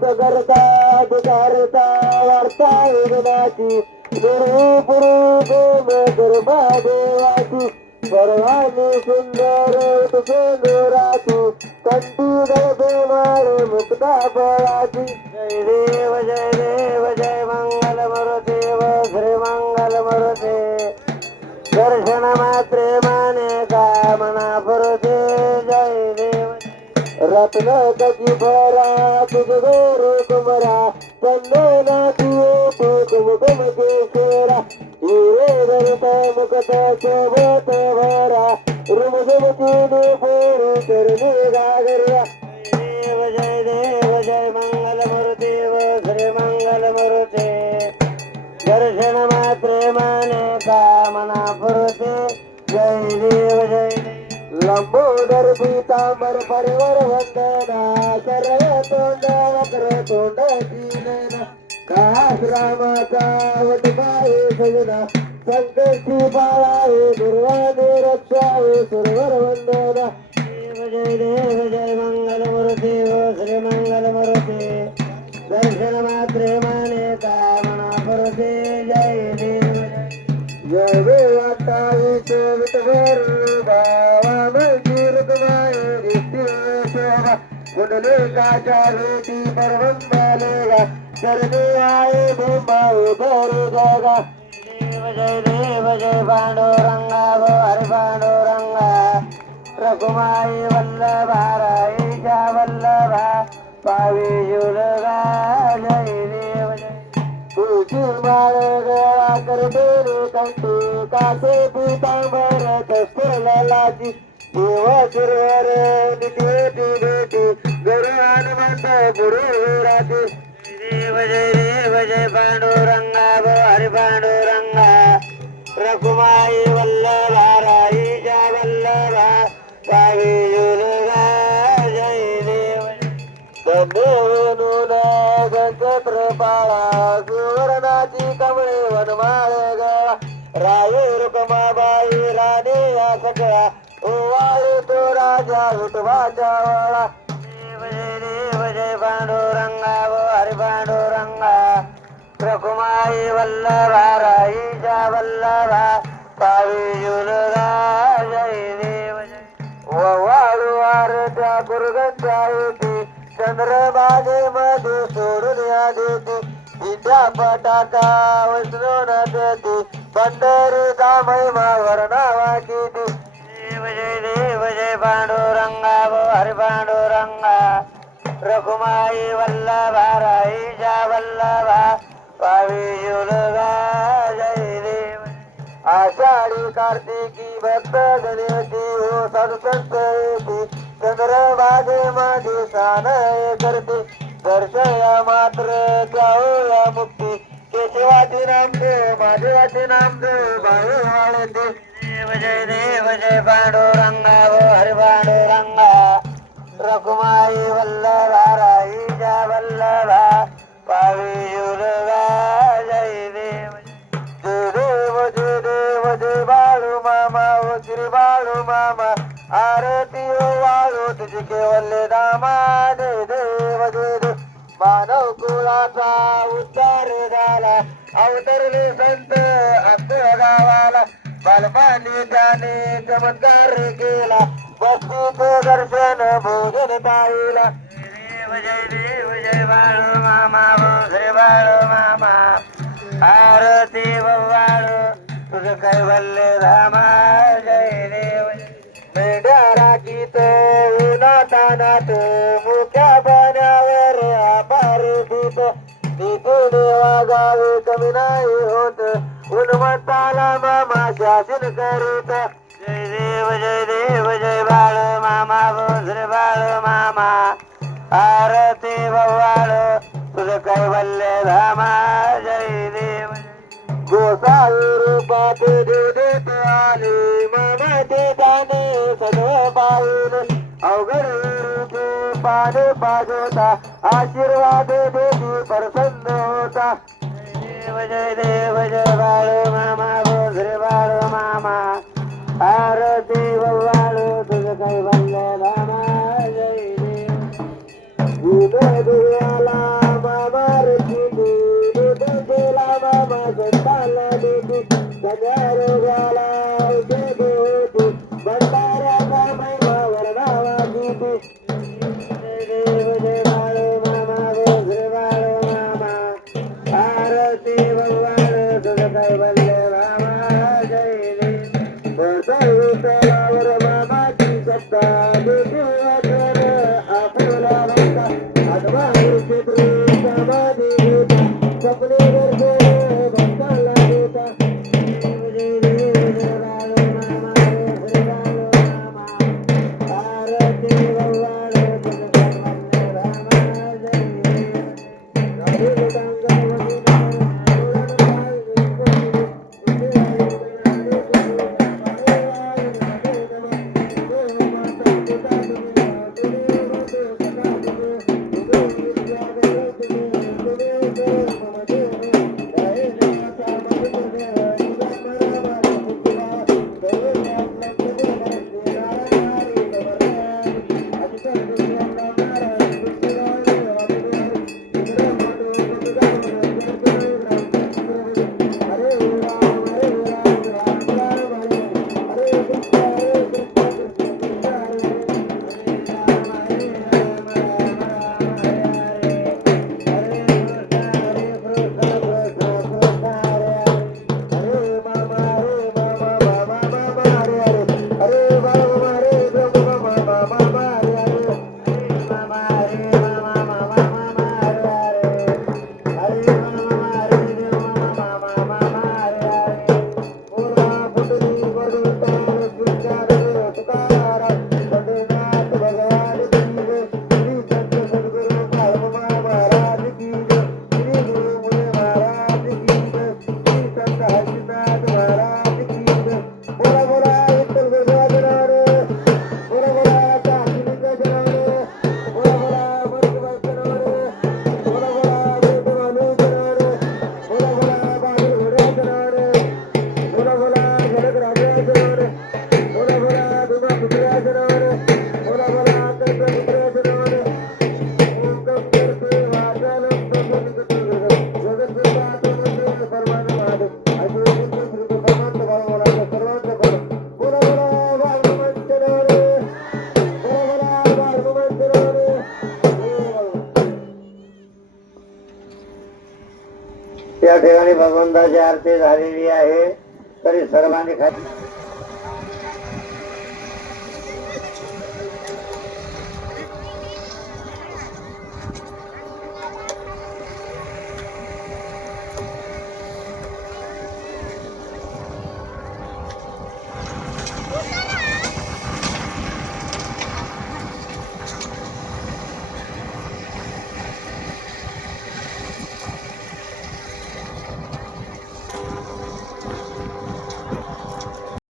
करता दुकारता वार्ता वेदनाची गुरु पुरु प्रेम गरबा देवाची सर्वांनी सुंदर तुझे गोराची कंटी गळते मुक्ता बळाची जय देव जय देव जय मंगल मरुदेव श्री मंगल मरुदे दर्शन मात्रे माने रत्न कची भरा तुझ गोरू कुमरा चंदना तुये तू कुम कुम केशरा हिरे धरत मुकत शोभत भरा रुम झुम चीनी फोरू करणे गागरा देव लंबोदर पीतांबर परिवर वंदना सर्व तोंड वक्र तोंड दीनना कास रामाचा वटकाये सजना संकटी बाळाये दुर्वाने रक्षावे सुरवर वंदना देव जय देव जय मंगल मरुदेव श्री मंगल मरुते दर्शन मात्रे कुंडले काच्या भेटी पर्वत मालेगा चरणे आये मुंबाऊ दर जागा. देव जय देव जय पांडुरंगा गो हरि पांडुरंगा रघुमाई वल्लभा राईच्या वल्लभा पावी जुलगा जय देव जय. तुझी बाळ गळा करते रे कंठी कासे पितांबर कस्तुरलाची देवा सुरवर निती भेटी गरु हनुमंत गुरु राती देव जय देव जय पांडुरंगा हरि पांडुरंगा। रघुमाई वल्लभा राईच्या वल्लभा पावी जुलगा जय देव। जय गंगत्रपाळा सुवर्णाची कमळे वनमाळ राये रुकमाबाई राणे या सगळा। ओवाळे तो राजा विठवाच्या वाळा। रघुमाई वल्लभा राईच्या वल्लभा पावी जुलगा जय देव जय वाळू आरत्या गुरुगंच्या येते चंद्रबागे मध्ये सोडून या देते विद्या पटाका वैष्णव देते पंढरीचा महिमा वर्णावा किती देव जय देव जय पांडुरंगा गो हरि पांडुरंगा। रघुमाई वल्लभा राईच्या वल्लभा आषाढी कार्तिकी भक्त गणेशी हो सत्संत येते चंद्रभागे माझी सान करते दर्शया मात्र जाऊया मुक्ती केशवाचे नाम दे माझेवाचे नाम दे बाळू वाळते देव जय देव जय पांडुरंगा गो हरि पांडुरंगा रघुमाई वल्लभा राईजा वल्लभा मामा मामा आरती वाळू तुझी केवल्ले दामा देव दे मानव कुळाचा उद्धार झाला अवतरले संत अंत गावाला बालपानी त्याने चमत्कार केला बस्तीचे दर्शन भोजन पाहिला. जय देव जय बाळू मामा ओ बाळू मामा. आरती बाळू तुझं कैवल्य धामा. जय देव मेंढ्या राखीत उन्हातानात मुख्या पाण्यावर अपार भीत तिथून वागावे कमी नाही होत उन्मत्ताला मामा शासन करीत. जय जय देव जय कैवल्य जय देव गोसाई रूपात देव आले मामा ते गाणे सगळं अवघड पाने आशीर्वाद देवी प्रसन्न होता देव जय देव जय बाळ मामा गोधरे बाळ मामा आरती बाळ तुझं काही बनले मामा जय देव विनोदयाला देती या आरती झालेली आहे. तरी सर्वांनी खाली